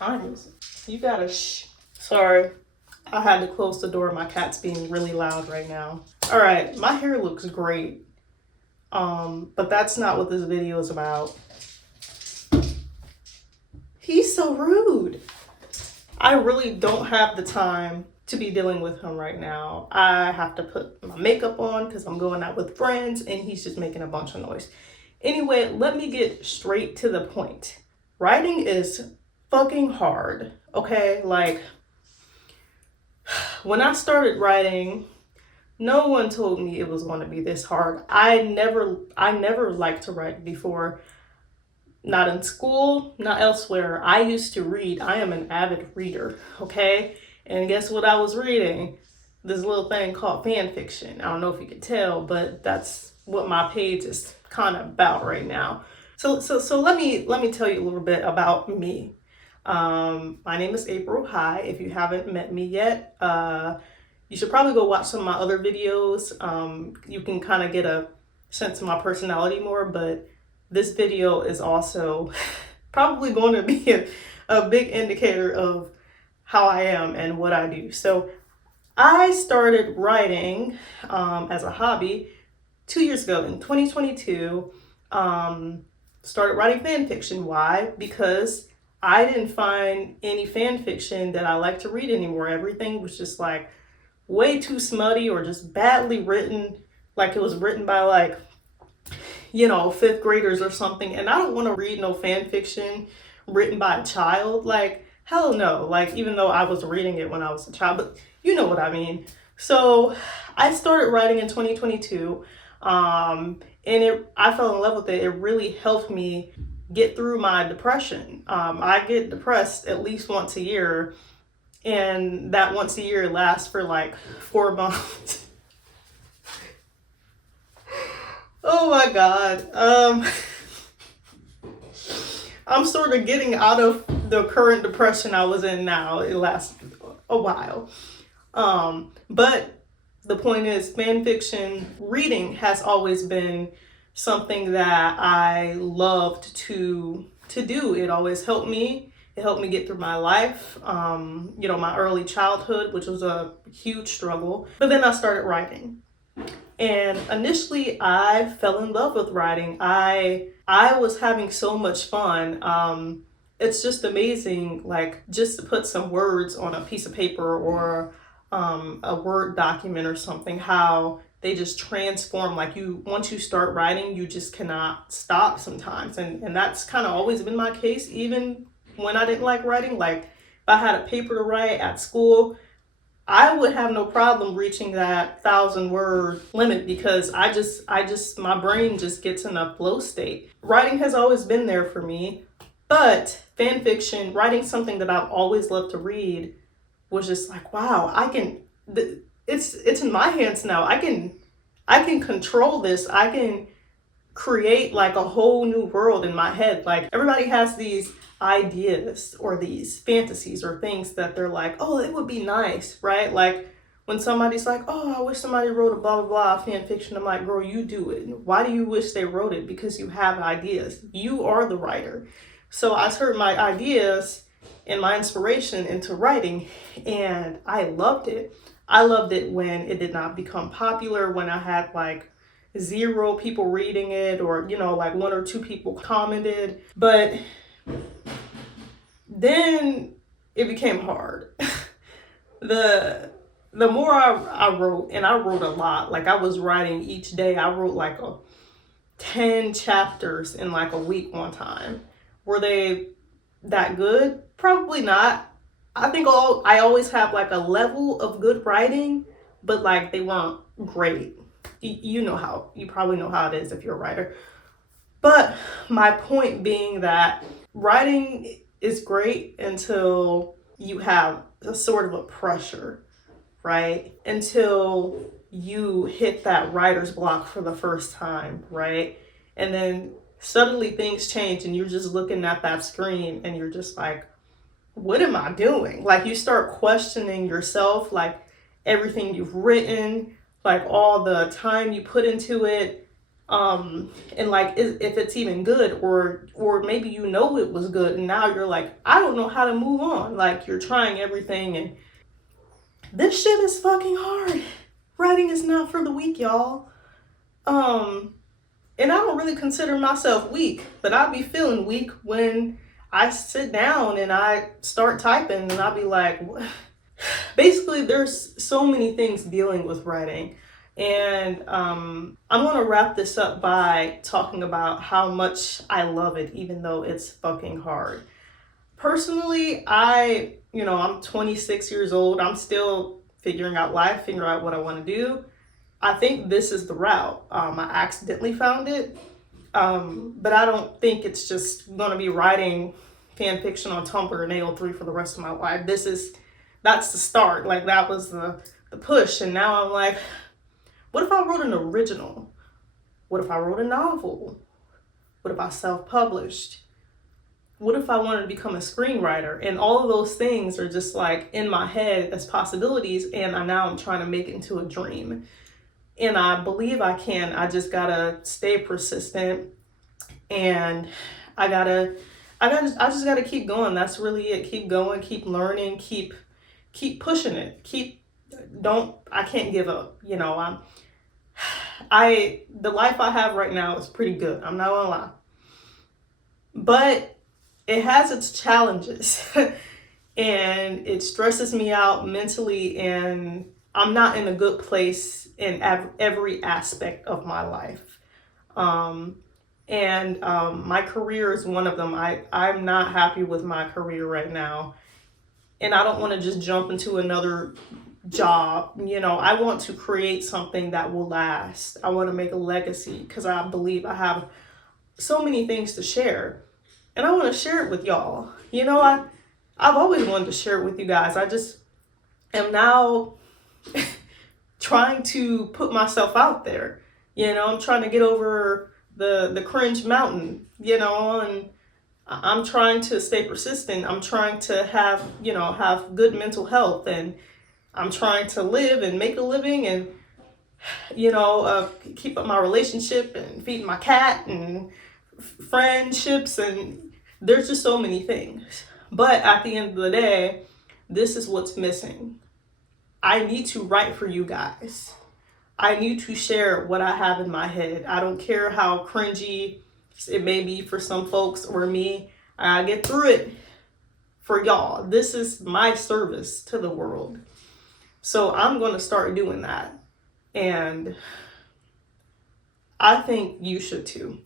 time is it? You gotta Sorry, I had to close the door. My cat's being really loud right now. All right, my hair looks great. But that's not what this video is about. He's so rude. I really don't have the time to be dealing with him right now. I have to put my makeup on because I'm going out with friends and he's just making a bunch of noise. Anyway, let me get straight to the point. Writing is fucking hard, okay? Like, when I started writing, no one told me it was going to be this hard. I never liked to write before. Not in school, not elsewhere. I used to read. I am an avid reader, okay? And guess what I was reading? This little thing called fan fiction. I don't know if you can tell, but that's what my page is kind of about right now. So let me tell you a little bit about me. My name is April. Hi, if you haven't met me yet, you should probably go watch some of my other videos. You can kind of get a sense of my personality more, but this video is also probably going to be a big indicator of how I am and what I do. So I started writing as a hobby 2 years ago in 2022. Started writing fan fiction. Why? Because I didn't find any fan fiction that I like to read anymore. Everything was just like way too smutty or just badly written, like it was written by like, you know, fifth graders or something. And I don't want to read no fan fiction written by a child. Like, hell no. Like, even though I was reading it when I was a child, but you know what I mean. So I started writing in 2022. And I fell in love with it. It really helped me get through my depression. I get depressed at least once a year, and that once a year lasts for like 4 months. Oh my God. I'm sort of getting out of the current depression I was in now. It lasted a while. But the point is, fan fiction reading has always been something that I loved to do. It always helped me. It helped me get through my life, you know, my early childhood, which was a huge struggle. But then I started writing. And initially I fell in love with writing. I was having so much fun. It's just amazing, like just to put some words on a piece of paper or a Word document or something, how they just transform. Like once you start writing, you just cannot stop sometimes. And that's kind of always been my case, even when I didn't like writing. Like if I had a paper to write at school, I would have no problem reaching that 1,000-word limit because my brain just gets in a flow state. Writing has always been there for me, but fan fiction, writing something that I've always loved to read, was just like, wow, it's in my hands now. I can control this. I can create like a whole new world in my head. Like everybody has these ideas or these fantasies or things that they're like, oh, it would be nice, right? Like when somebody's like, oh, I wish somebody wrote a blah, blah, blah fan fiction. I'm like, girl, you do it. Why do you wish they wrote it? Because you have ideas. You are the writer. So I turned my ideas and my inspiration into writing, and I loved it. I loved it when it did not become popular, when I had like 0 people reading it, or, you know, like 1 or 2 people commented. But then it became hard. The more I wrote, and I wrote a lot, like I was writing each day. I wrote like 10 chapters in like a week one time. Were they that good? Probably not. I think I always have like a level of good writing, but like they weren't great. You probably know how it is if you're a writer. But my point being that writing is great until you have a sort of a pressure, right? Until you hit that writer's block for the first time, right? And then suddenly things change and you're just looking at that screen and you're just like, what am I doing? Like you start questioning yourself, like everything you've written, like all the time you put into it. And like if it's even good, or maybe you know it was good and now you're like, I don't know how to move on. Like you're trying everything and this shit is fucking hard. Writing is not for the weak, y'all. And I don't really consider myself weak, but I be feeling weak when I sit down and I start typing and I'll be like, what? Basically, there's so many things dealing with writing. And I'm going to wrap this up by talking about how much I love it, even though it's fucking hard. Personally, I'm 26 years old. I'm still figuring out life, figuring out what I want to do. I think this is the route. I accidentally found it, but I don't think it's just going to be writing fan fiction on Tumblr and AO3 for the rest of my life. That's the start. Like that was the push. And now I'm like, what if I wrote an original? What if I wrote a novel? What if I self-published? What if I wanted to become a screenwriter? And all of those things are just like in my head as possibilities. And now I'm trying to make it into a dream. And I believe I can. I just gotta stay persistent, and I just gotta keep going. That's really it. Keep going, keep learning, keep pushing it. I can't give up. The life I have right now is pretty good. I'm not gonna lie, but it has its challenges, and it stresses me out mentally, and I'm not in a good place in every aspect of my life. My career is one of them. I'm not happy with my career right now. And I don't want to just jump into another job. I want to create something that will last. I want to make a legacy because I believe I have so many things to share. And I want to share it with y'all. I've always wanted to share it with you guys. I just am now trying to put myself out there. I'm trying to get over the cringe mountain, and I'm trying to stay persistent. I'm trying to have good mental health, and I'm trying to live and make a living and, keep up my relationship and feed my cat and friendships. And there's just so many things. But at the end of the day, this is what's missing. I need to write for you guys. I need to share what I have in my head. I don't care how cringy it may be for some folks or me. I get through it for y'all. This is my service to the world. So I'm going to start doing that. And I think you should too.